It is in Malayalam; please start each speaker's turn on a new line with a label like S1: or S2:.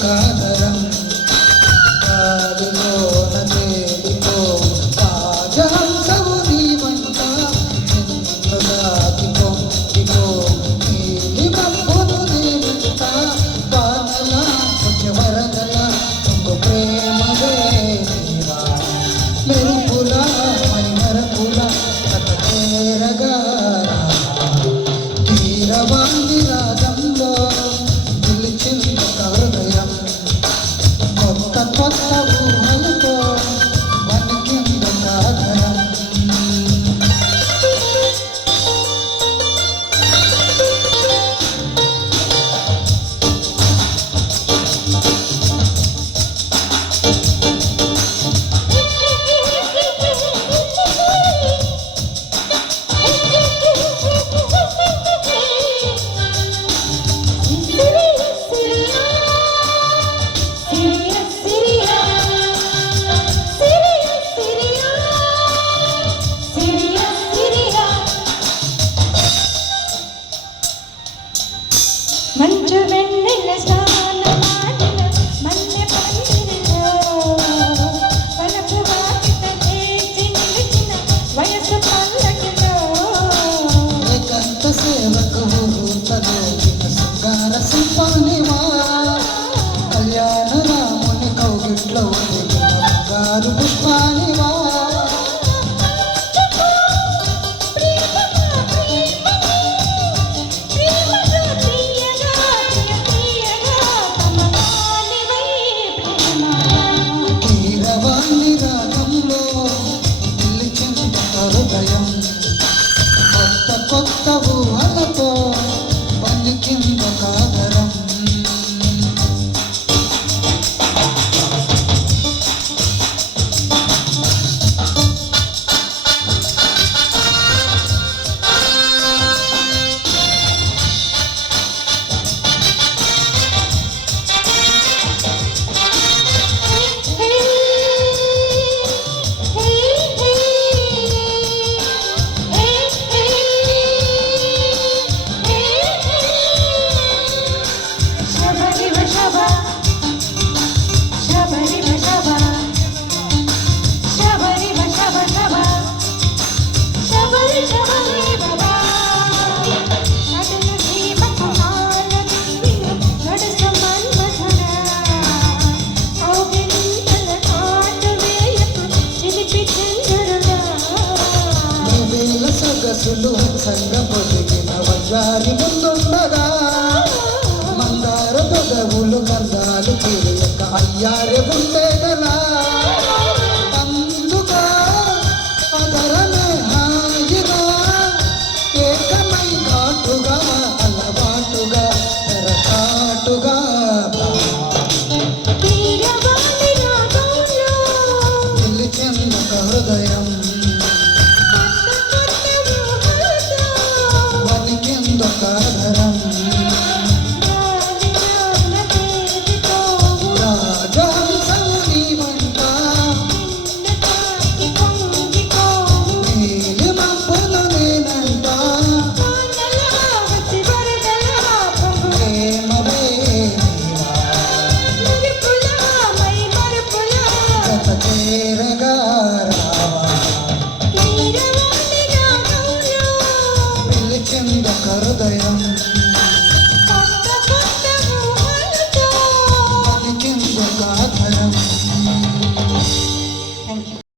S1: കാതരം പാടുമോ সত্য మనసులు అందంగా పొదిగిన వజారి ముందు तेरे